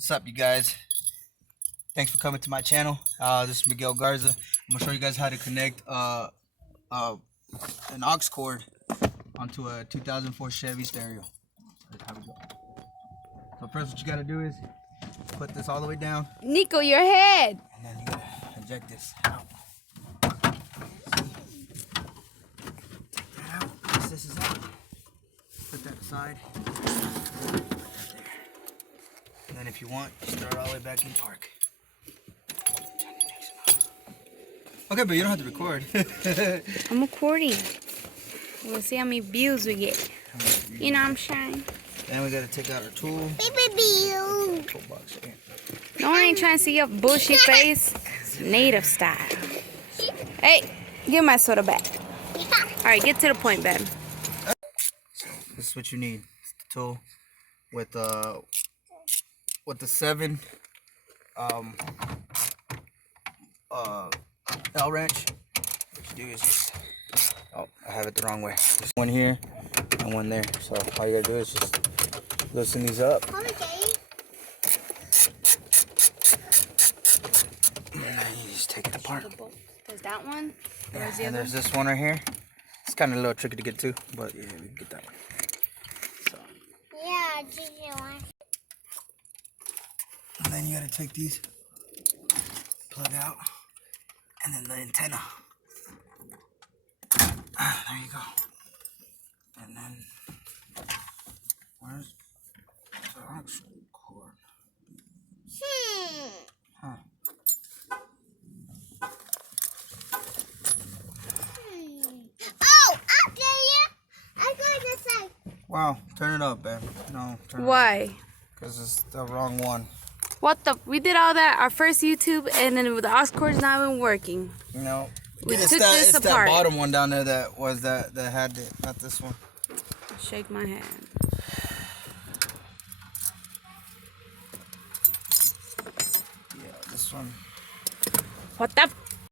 What's up, you guys? Thanks for coming to my channel. This is Miguel Garza. I'm gonna show you guys how to connect an aux cord onto a 2004 Chevy stereo. That's how we go. So first, what you gotta do is put this all the way down, Nico, your head. and then you gotta eject this out. Take that out. This is out. Put that aside. And then if you want, just throw it all the way back in park. Okay, but you don't have to record. I'm recording. We'll see how many views we get. You know I'm shying. Then we gotta take out our tool. Toolbox here. No one ain't trying to see your bushy face. Native style. Hey, give my soda back. Alright, get to the point, babe. So this is what you need. It's the tool with the 7 L wrench. What you do is just, oh, I have it the wrong way. There's one here and one there. So all you gotta do is just loosen these up. And then you just take it apart. There's that one. Yeah, and there's this one right here. It's kind of a little tricky to get to, but yeah, we can get that one. So. Yeah, do you want? And then you gotta take these, plug out, and then the antenna. There you go. And then, where's the aux cord? Huh. Oh, up there! I'm going to say. Wow, turn it up, babe. No, turn it up. Why? Because it's the wrong one. What the? We did all that, our first YouTube, and then the aux cord's not even working. No. We it's took that, this it's apart. that bottom one down there that was that had it, not this one. Shake my hand. Yeah, this one. What the?